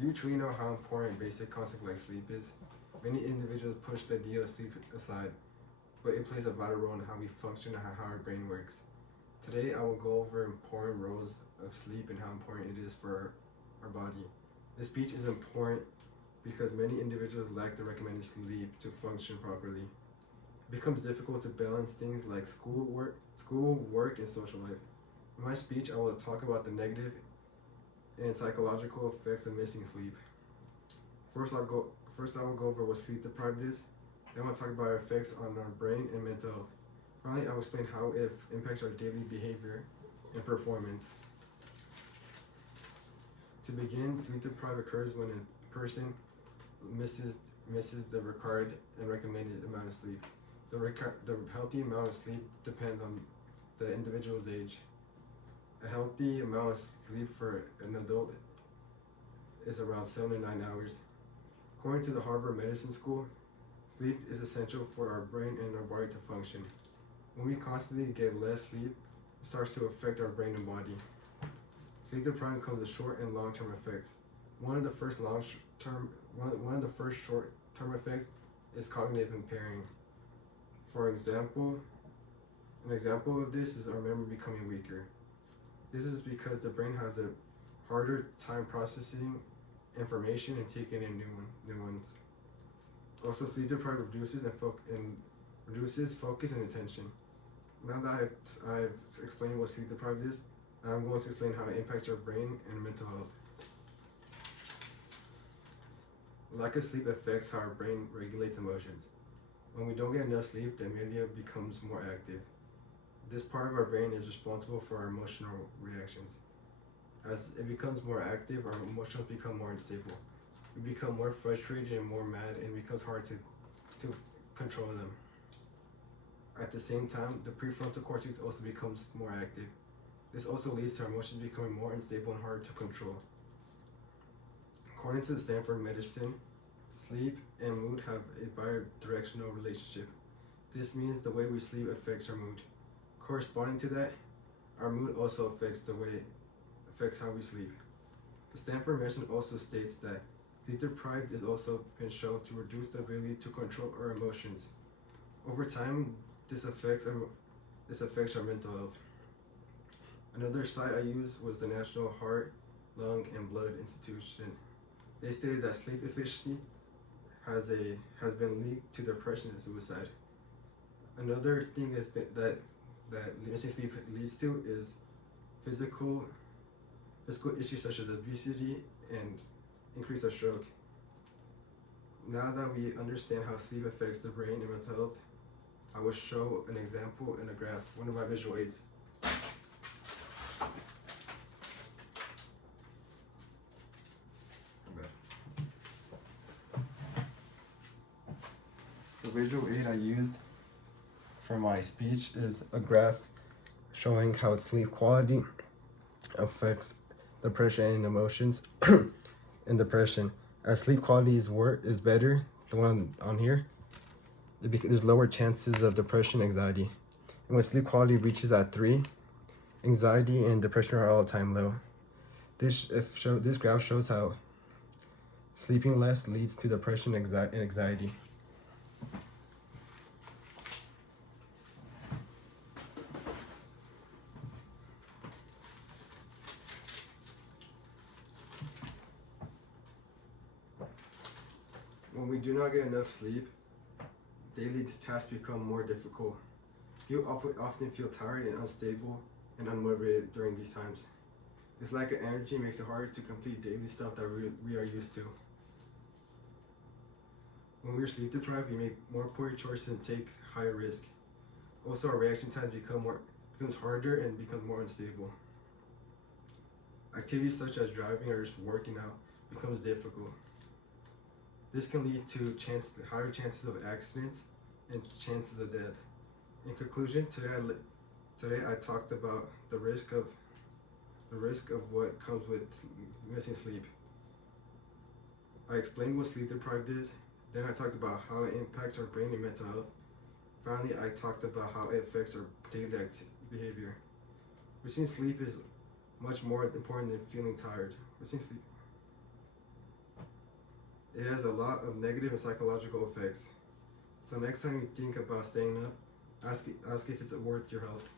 Do you truly know how important basic concept like sleep is? Many individuals push the idea of sleep aside, but it plays a vital role in how we function and how our brain works. Today, I will go over important roles of sleep and how important it is for our body. This speech is important because many individuals lack the recommended sleep to function properly. It becomes difficult to balance things like school, work, and social life. In my speech, I will talk about the negative and psychological effects of missing sleep. First, I'll go. First, I will go over what sleep deprived is. Then, I'll talk about our effects on our brain and mental health. Finally, I will explain how it impacts our daily behavior and performance. To begin, sleep deprived occurs when a person misses misses the required and recommended amount of sleep. The healthy amount of sleep depends on the individual's age. A healthy amount of sleep for an adult is around 7 to 9 hours. According to the Harvard Medicine School, sleep is essential for our brain and our body to function. When we constantly get less sleep, it starts to affect our brain and body. Sleep deprivation comes with short and long-term effects. One of the first long-term, one of the first short-term effects is cognitive impairing. For example, an example of this is our memory becoming weaker. This is because the brain has a harder time processing information and taking in new ones. Also, sleep deprivation reduces focus and attention. Now that I've explained what sleep deprived is, now I'm going to explain how it impacts our brain and mental health. Lack of sleep affects how our brain regulates emotions. When we don't get enough sleep, the amygdala becomes more active. This part of our brain is responsible for our emotional reactions. As it becomes more active, our emotions become more unstable. We become more frustrated and more mad, and it becomes hard to control them. At the same time, the prefrontal cortex also becomes more active. This also leads to our emotions becoming more unstable and harder to control. According to the Stanford Medicine, sleep and mood have a bi-directional relationship. This means the way we sleep affects our mood. Corresponding to that, our mood also affects how we sleep. The Stanford Medicine also states that sleep deprived is also been shown to reduce the ability to control our emotions. Over time, this affects our mental health. Another site I used was the National Heart, Lung, and Blood Institution. They stated that sleep efficiency has been linked to depression and suicide. Another thing that missing sleep leads to is physical issues such as obesity and increase of stroke. Now that we understand how sleep affects the brain and mental health, I will show an example in a graph, one of my visual aids. The visual aid I used for my speech is a graph showing how sleep quality affects depression and emotions in depression. As sleep quality is better, the one on here, there's lower chances of depression and anxiety. And when sleep quality reaches at 3, anxiety and depression are all-time low. This graph shows how sleeping less leads to depression and anxiety. When we do not get enough sleep, daily tasks become more difficult. You often feel tired and unstable and unmotivated during these times. This lack of energy makes it harder to complete daily stuff that we are used to. When we are sleep deprived, we make more poor choices and take higher risk. Also, our reaction times becomes harder and becomes more unstable. Activities such as driving or just working out becomes difficult. This can lead to higher chances of accidents and chances of death. In conclusion, today I talked about the risk of what comes with missing sleep. I explained what sleep deprived is. Then I talked about how it impacts our brain and mental health. Finally, I talked about how it affects our daily behavior. Missing sleep is much more important than feeling tired. Missing sleep It has a lot of negative and psychological effects. So next time you think about staying up, ask if it's worth your health.